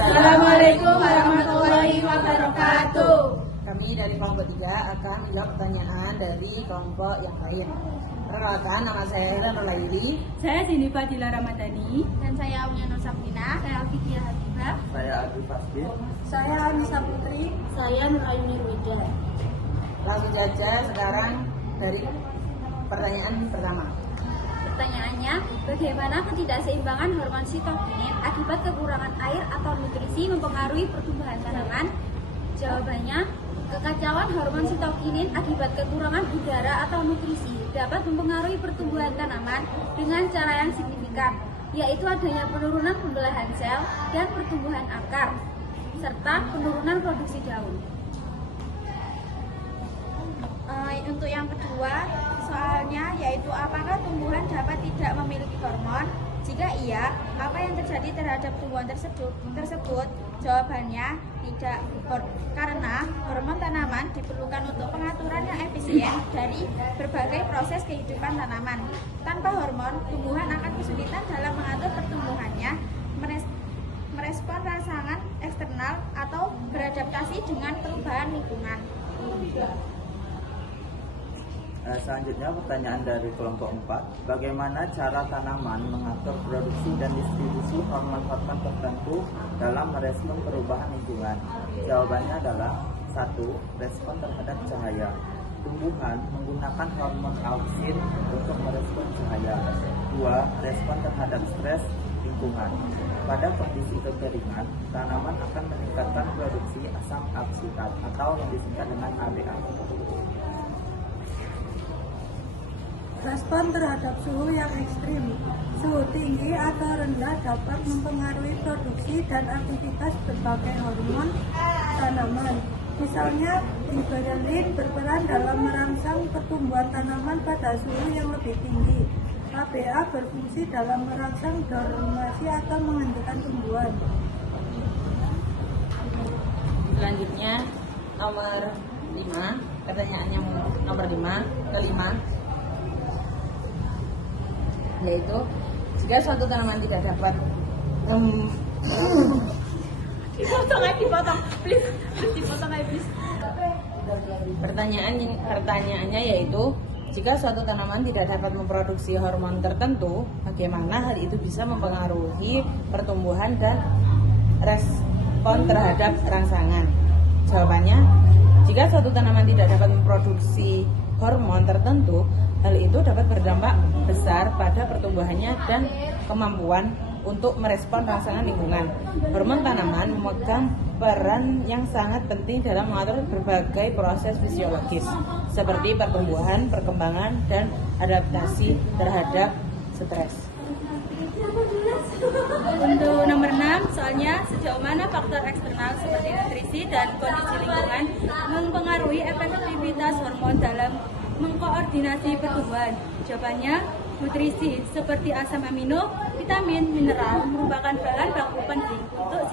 Assalamualaikum warahmatullahi wabarakatuh. Kami dari kelompok 3 akan menjawab pertanyaan dari kelompok yang lain. Perkenalkan, nama saya Helen Nolaili. Saya Cindy Fadila Ramadhani. Dan saya Aulia Nur Sabrina. Saya Alfikia Habibah. Saya Adi Fasbih. Saya Anissa Putri. Saya Nur Ayu Nirwida. Langsung saja sekarang dari pertanyaan pertama. Pertanyaannya, bagaimana ketidakseimbangan hormon sitokinin akibat kekurangan air atau nutrisi mempengaruhi pertumbuhan tanaman? Jawabannya, kekacauan hormon sitokinin akibat kekurangan udara atau nutrisi dapat mempengaruhi pertumbuhan tanaman dengan cara yang signifikan, yaitu adanya penurunan pembelahan sel dan pertumbuhan akar, serta penurunan produksi daun. Untuk yang kedua, soalnya yaitu apakah tumbuhan dapat tidak memiliki hormon? Jika iya, apa yang terjadi terhadap tumbuhan tersebut? Jawabannya tidak, karena hormon tanaman diperlukan untuk pengaturan yang efisien dari berbagai proses kehidupan tanaman. Tanpa hormon, tumbuhan akan kesulitan dalam mengatur pertumbuhannya, merespon rangsangan eksternal atau beradaptasi dengan perubahan lingkungan. Selanjutnya pertanyaan dari kelompok 4. Bagaimana cara tanaman mengatur produksi dan distribusi hormon-hormon tertentu dalam merespon perubahan lingkungan? Jawabannya adalah 1. Respon terhadap cahaya. Tumbuhan menggunakan hormon auksin untuk merespon cahaya. 2. Respon terhadap stres lingkungan. Pada kondisi kekeringan, tanaman akan meningkatkan produksi asam absitat atau yang disingkat dengan ABA. Respon terhadap suhu yang ekstrim. Suhu tinggi atau rendah dapat mempengaruhi produksi dan aktivitas berbagai hormon tanaman. Misalnya, gibberellin berperan dalam merangsang pertumbuhan tanaman pada suhu yang lebih tinggi. ABA berfungsi dalam merangsang dormasi atau menghentikan tumbuhan. Selanjutnya nomor 5, pertanyaannya nomor 5, kelima, yaitu jika suatu tanaman tidak dapat Pertanyaannya yaitu jika suatu tanaman tidak dapat memproduksi hormon tertentu, bagaimana hal itu bisa mempengaruhi pertumbuhan dan respon terhadap rangsangan? Jawabannya, jika suatu tanaman tidak dapat memproduksi hormon tertentu, hal itu dapat berdampak besar pada pertumbuhannya dan kemampuan untuk merespon rangsangan lingkungan. Hormon tanaman memegang peran yang sangat penting dalam mengatur berbagai proses fisiologis, seperti pertumbuhan, perkembangan, dan adaptasi terhadap stres. Untuk nomor 6, soalnya sejauh mana faktor eksternal seperti nutrisi dan kondisi lingkungan mempengaruhi efektivitas hormon dalam mengkoordinasi pertumbuhan? Jawabannya, nutrisi seperti asam amino, vitamin, mineral merupakan bahan baku penting untuk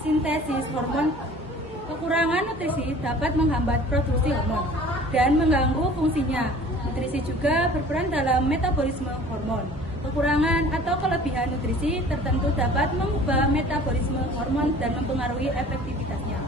sintesis hormon. Kekurangan nutrisi dapat menghambat produksi hormon dan mengganggu fungsinya. Nutrisi juga berperan dalam metabolisme hormon. Kekurangan atau kelebihan nutrisi tertentu dapat mengubah metabolisme hormon dan mempengaruhi efektivitasnya.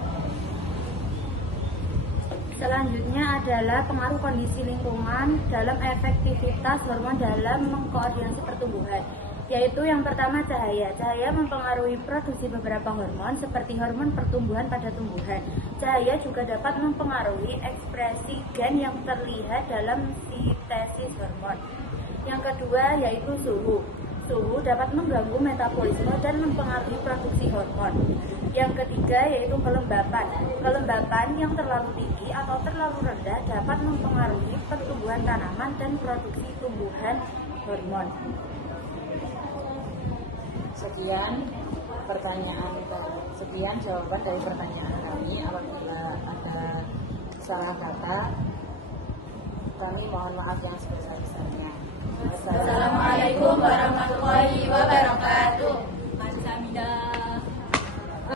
Selanjutnya adalah pengaruh kondisi lingkungan dalam efektivitas hormon dalam mengkoordinasi pertumbuhan, yaitu yang pertama cahaya. Cahaya mempengaruhi produksi beberapa hormon seperti hormon pertumbuhan pada tumbuhan. Cahaya juga dapat mempengaruhi ekspresi gen yang terlihat dalam sintesis hormon. Yang kedua yaitu suhu. Suhu dapat mengganggu metabolisme dan mempengaruhi produksi hormon. Yang ketiga yaitu kelembapan. Kelembapan yang terlalu tinggi atau terlalu rendah dapat mempengaruhi pertumbuhan tanaman dan produksi tumbuhan hormon. Sekian jawaban dari pertanyaan kami. Apabila ada salah kata, kami mohon maaf yang sebesar-besarnya. Assalamualaikum warahmatullahi wabarakatuh.